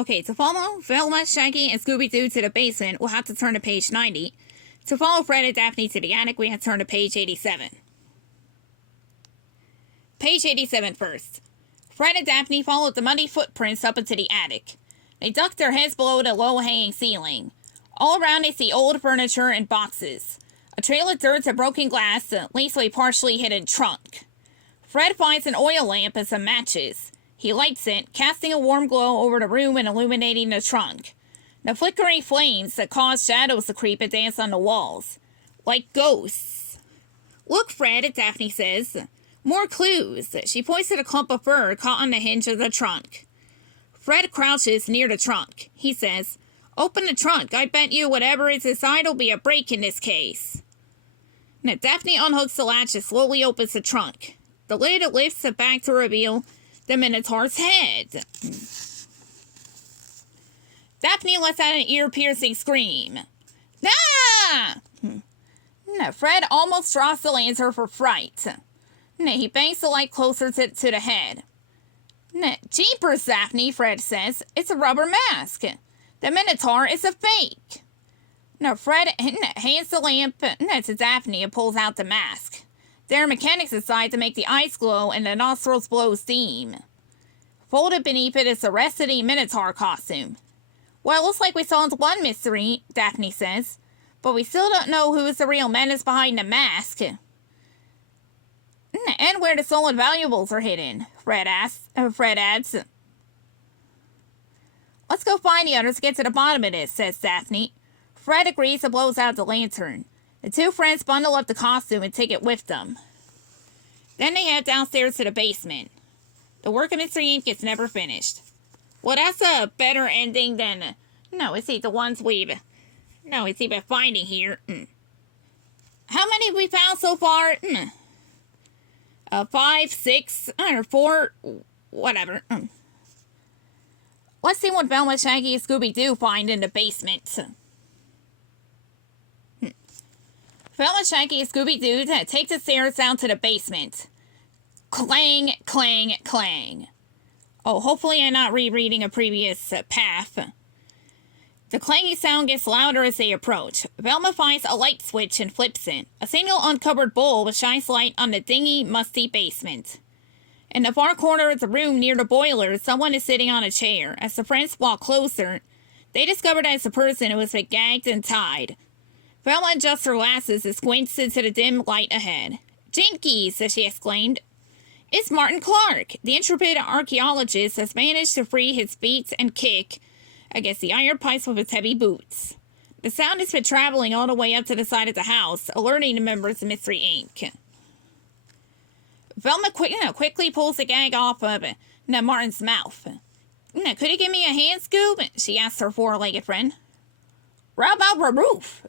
Okay, to follow Velma, Shaggy, and Scooby-Doo to the basement, we'll have to turn to page 90. To follow Fred and Daphne to the attic, we have to turn to page 87. Page 87 first. Fred and Daphne followed the muddy footprints up into the attic. They ducked their heads below the low-hanging ceiling. All around they see old furniture and boxes. A trail of dirt and broken glass leads to a partially hidden trunk. Fred finds an oil lamp and some matches. He lights it, casting a warm glow over the room and illuminating the trunk. The flickering flames that cause shadows to creep and dance on the walls. Like ghosts. Look, Fred, Daphne says. More clues. She points to a clump of fur caught on the hinge of the trunk. Fred crouches near the trunk. He says, "Open the trunk. I bet you whatever is inside will be a break in this case." Now, Daphne unhooks the latch and slowly opens the trunk. The lid lifts back to reveal the Minotaur's head. Daphne lets out an ear-piercing scream. Ah! Now, Fred almost drops the lantern for fright. Now, he bangs the light closer to the head. Now, "Jeepers, Daphne," Fred says. "It's a rubber mask. The Minotaur is a fake." Now, Fred hands the lamp to Daphne and pulls out the mask. There are mechanics inside to make the eyes glow and the nostrils blow steam. Folded beneath it is the rest of the Minotaur costume. "Well, it looks like we solved one mystery," Daphne says. "But we still don't know who is the real menace behind the mask." "And where the stolen valuables are hidden," Fred adds. "Let's go find the others to get to the bottom of this," says Daphne. Fred agrees and blows out the lantern. The two friends bundle up the costume and take it with them. Then they head downstairs to the basement. The work of Mr. Ink is never finished. Well, that's a better ending than... it's the ones we've been finding here. How many have we found so far? 5, 6, or 4, whatever. Let's see what Velma, Shaggy, and Scooby-Doo find in the basement. Velma, Shaggy, and Scooby-Doo take the stairs down to the basement. Clang, clang, clang. Oh, hopefully I'm not rereading a previous path. The clanging sound gets louder as they approach. Velma finds a light switch and flips it. A single uncovered bulb shines light on the dingy, musty basement. In the far corner of the room near the boiler, someone is sitting on a chair. As the friends walk closer, they discover that it's a person who has been gagged and tied. Velma adjusts her glasses and squints into the dim light ahead. "Jinkies!" she exclaimed. It's Martin Clark. The intrepid archaeologist has managed to free his feet and kick against the iron pipes with his heavy boots. The sound has been traveling all the way up to the side of the house, alerting the members of Mystery Inc. Velma quickly pulls the gag off of Martin's mouth. "Could you give me a hand, Scoob?" she asks her four-legged friend. "Rub out the roof,"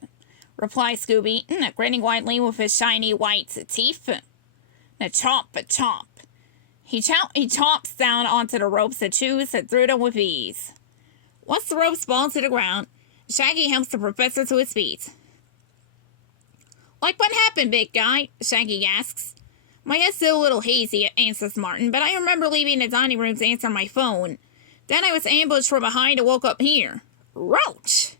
replies Scooby, grinning widely with his shiny white teeth. Chomp, chomp. He chomps down onto the ropes and chews through them with ease. Once the ropes fall to the ground, Shaggy helps the professor to his feet. "Like what happened, big guy?" Shaggy asks. "My head's still a little hazy," answers Martin, "but I remember leaving the dining room to answer my phone. Then I was ambushed from behind and woke up here." "Roach!"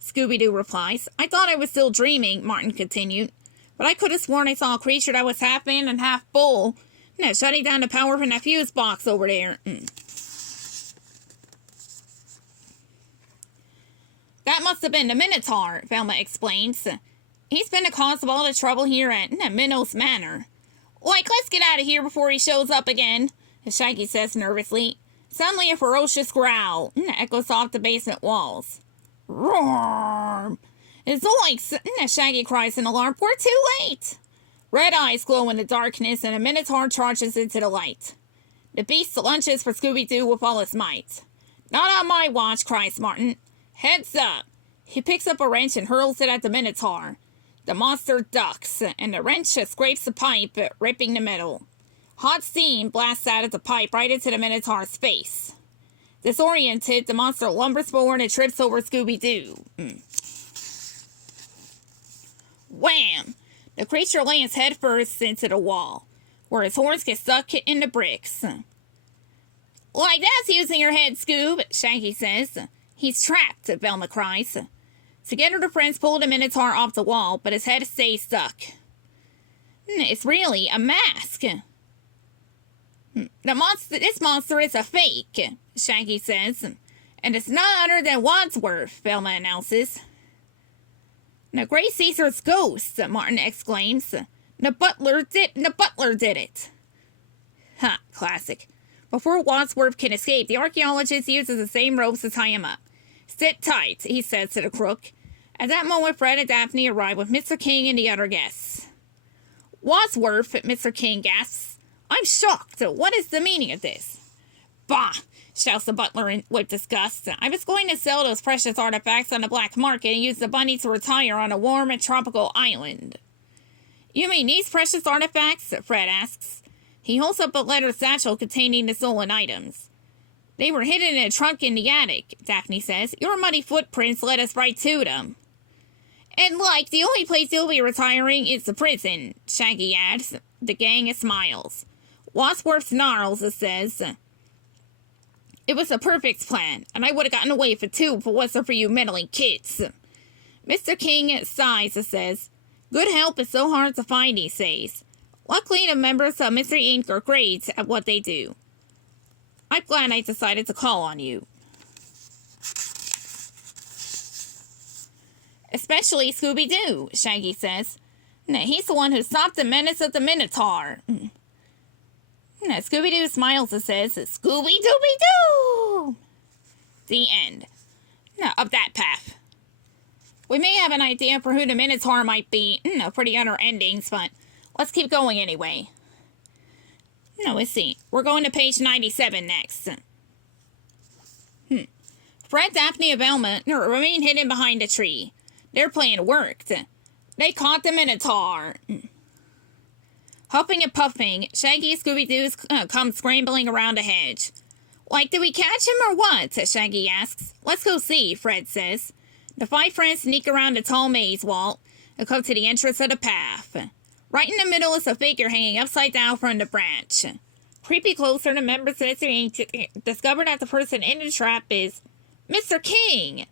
Scooby-Doo replies. "I thought I was still dreaming," Martin continued. "But I could have sworn I saw a creature that was half man and half bull. Shutting down the power from that fuse box over there." "That must have been the Minotaur," Velma explains. "He's been the cause of all the trouble here at Minnow's Manor. Like, let's get out of here before he shows up again," Shaggy says nervously. Suddenly a ferocious growl echoes off the basement walls. "Roar! Zoinks!" Shaggy cries in alarm. "We're too late!" Red eyes glow in the darkness, and a Minotaur charges into the light. The beast lunges for Scooby-Doo with all his might. "Not on my watch," cries Martin. "Heads up!" He picks up a wrench and hurls it at the Minotaur. The monster ducks, and the wrench scrapes the pipe, ripping the metal. Hot steam blasts out of the pipe right into the Minotaur's face. Disoriented, the monster lumbers forward and trips over Scooby-Doo. Wham! The creature lands headfirst into the wall, where his horns get stuck in the bricks. Like that's using your head, Scoob, Shaggy says. He's trapped, Velma cries. Together the friends pull the Minotaur off the wall, but his head stays stuck. It's really a mask. This monster is a fake, Shaggy says. And it's none other than Wadsworth, Velma announces. The Great Caesar's ghost, Martin exclaims. The butler did it. Ha, classic. Before Wadsworth can escape, the archaeologist uses the same ropes to tie him up. Sit tight, he says to the crook. At that moment, Fred and Daphne arrive with Mr. King and the other guests. Wadsworth, Mr. King gasps. I'm shocked. What is the meaning of this? Bah, shouts the butler with disgust. I was going to sell those precious artifacts on the black market and use the bunny to retire on a warm and tropical island. You mean these precious artifacts? Fred asks. He holds up a leather satchel containing the stolen items. They were hidden in a trunk in the attic, Daphne says. Your muddy footprints led us right to them. And like, the only place you'll be retiring is the prison, Shaggy adds. The gang smiles. Wadsworth snarls and says, It was a perfect plan, and I would have gotten away for two if it wasn't for you meddling kids. Mr. King sighs and says, Good help is so hard to find these days. Luckily, the members of Mr. Ink are great at what they do. I'm glad I decided to call on you. Especially Scooby-Doo, Shaggy says. He's the one who stopped the menace of the Minotaur. Scooby-Doo smiles and says, Scooby-Dooby-Doo! The end. Of that path. We may have an idea for who the Minotaur might be for the other endings, but let's keep going anyway. Let's see. We're going to page 97 next. Fred, Daphne, and Velma remain hidden behind a tree. Their plan worked. They caught the Minotaur. Huffing and puffing, Shaggy and Scooby-Doo come scrambling around a hedge. Like, did we catch him or what? Shaggy asks. Let's go see, Fred says. The five friends sneak around a tall maze wall and come to the entrance of the path. Right in the middle is a figure hanging upside down from the branch. Creepy closer, the members of Mr. Ink discover that the person in the trap is Mr. King!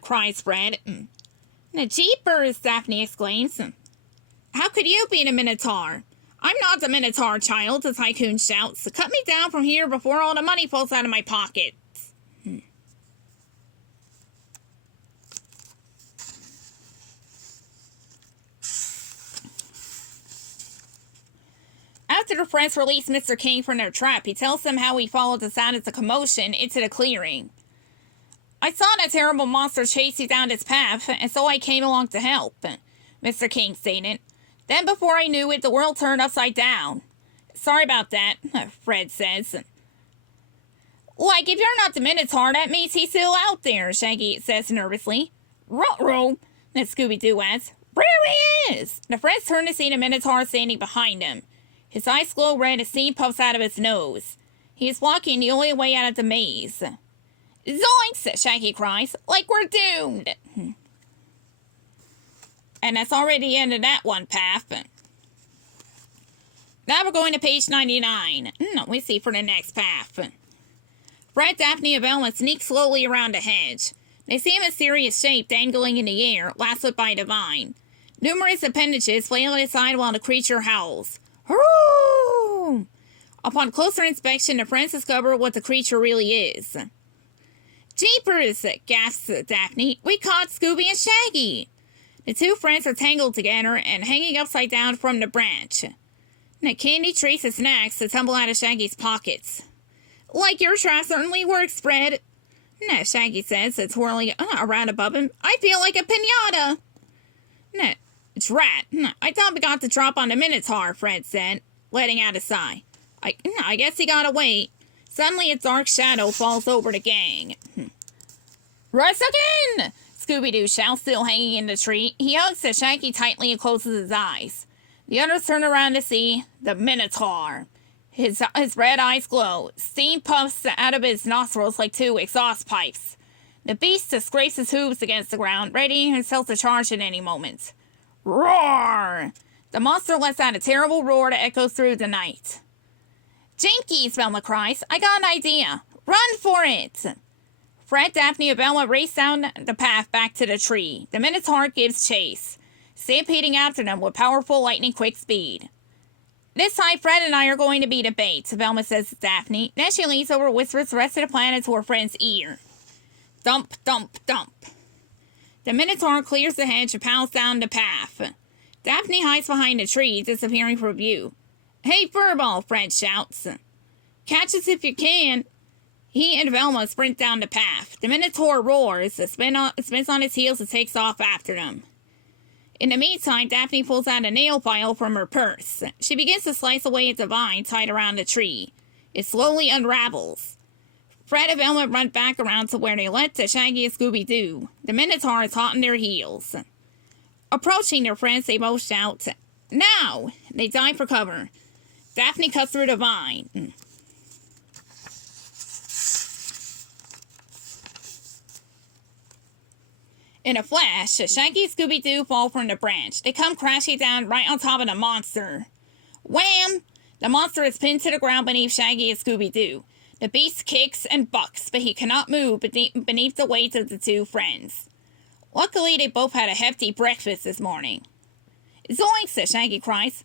Cries Fred. Jeepers, Daphne exclaims. How could you be the Minotaur? I'm not the Minotaur, child, the tycoon shouts. Cut me down from here before all the money falls out of my pocket. After the friends release Mr. King from their trap, he tells them how he followed the sound of the commotion into the clearing. I saw that terrible monster chase you down its path, and so I came along to help, Mr. King stated. Then before I knew it, the world turned upside down. Sorry about that, Fred says. Like, if you're not the Minotaur, that means he's still out there, Shaggy says nervously. Ruh-roh, Scooby-Doo adds. There he is! The friends turn to see the Minotaur standing behind him. His eyes glow red as steam puffs out of his nose. He is walking the only way out of the maze. Zoinks! Shaggy cries. Like we're doomed! And that's already the end of that one path. Now we're going to page 99. We see for the next path. Fred, Daphne, and Velma sneak slowly around a hedge. They see a mysterious shape dangling in the air, lassoed by the vine. Numerous appendages flail aside while the creature howls. Hurroo! Upon closer inspection, the friends discover what the creature really is. Jeepers! Gasps Daphne. We caught Scooby and Shaggy! The two friends are tangled together and hanging upside down from the branch. The candy treats and snacks to tumble out of Shaggy's pockets. Like your trap certainly works, Fred. Shaggy says, twirling around above him. I feel like a pinata. Drat. I thought we got the drop on the Minotaur, Fred said, letting out a sigh. I guess he got away. Suddenly a dark shadow falls over the gang. Rush again! Scooby-Doo shouts, still hanging in the tree. He hugs the Shaggy tightly and closes his eyes. The others turn around to see the Minotaur. His red eyes glow. Steam puffs out of his nostrils like two exhaust pipes. The beast scrapes his hooves against the ground, readying himself to charge at any moment. Roar! The monster lets out a terrible roar that echoes through the night. Jinkies, Velma cries. I got an idea. Run for it! Fred, Daphne, and Velma race down the path back to the tree. The Minotaur gives chase, stampeding after them with powerful lightning-quick speed. This time, Fred and I are going to be the bait, Velma says to Daphne. Then she leans over and whispers the rest of the plan into her friend's ear. Dump, dump, dump. The Minotaur clears the hedge and pounds down the path. Daphne hides behind a tree, disappearing from view. Hey, Furball, Fred shouts. Catch us if you can. He and Velma sprint down the path. The Minotaur roars, spins on its heels, and takes off after them. In the meantime, Daphne pulls out a nail file from her purse. She begins to slice away at the vine tied around the tree. It slowly unravels. Fred and Velma run back around to where they left Shaggy and Scooby-Doo. The Minotaur is hot on their heels. Approaching their friends, they both shout, Now! They dive for cover. Daphne cuts through the vine. In a flash, Shaggy and Scooby-Doo fall from the branch. They come crashing down right on top of the monster. Wham! The monster is pinned to the ground beneath Shaggy and Scooby-Doo. The beast kicks and bucks, but he cannot move beneath the weight of the two friends. Luckily, they both had a hefty breakfast this morning. Zoinks! Shaggy cries.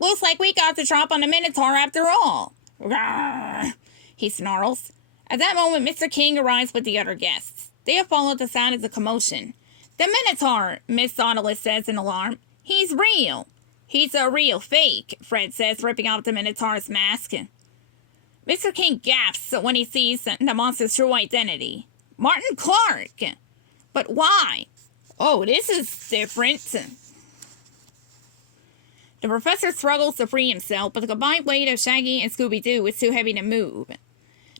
Looks like we got the drop on the Minotaur after all. Rawr! He snarls. At that moment, Mr. King arrives with the other guests. They have followed the sound of the commotion. The Minotaur, Miss Nautilus says in alarm. He's real. He's a real fake, Fred says, ripping off the Minotaur's mask. Mr. King gasps when he sees the monster's true identity. Martin Clark! But why? Oh, this is different. The professor struggles to free himself, but the combined weight of Shaggy and Scooby-Doo is too heavy to move.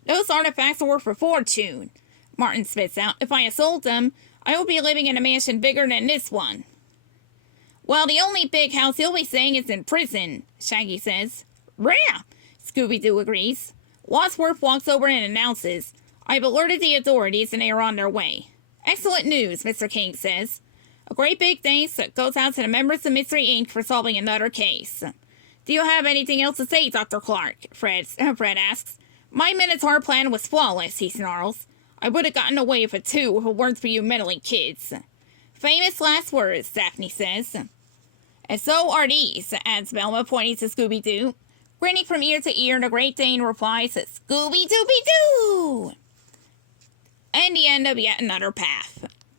Those artifacts are worth a fortune, Martin spits out. If I had sold them, I would be living in a mansion bigger than this one. Well, the only big house you'll be staying is in prison, Shaggy says. Rah! Scooby-Doo agrees. Wadsworth walks over and announces, I've alerted the authorities and they are on their way. Excellent news, Mr. King says. A great big thanks goes out to the members of Mystery Inc. for solving another case. Do you have anything else to say, Dr. Clark? Fred asks. My Minotaur plan was flawless, he snarls. I would have gotten away with it too if it weren't for you meddling kids. Famous last words, Daphne says. And so are these, adds Velma, pointing to Scooby-Doo. Grinning from ear to ear, the Great Dane replies, Scooby-Dooby-Doo! And the end of yet another path.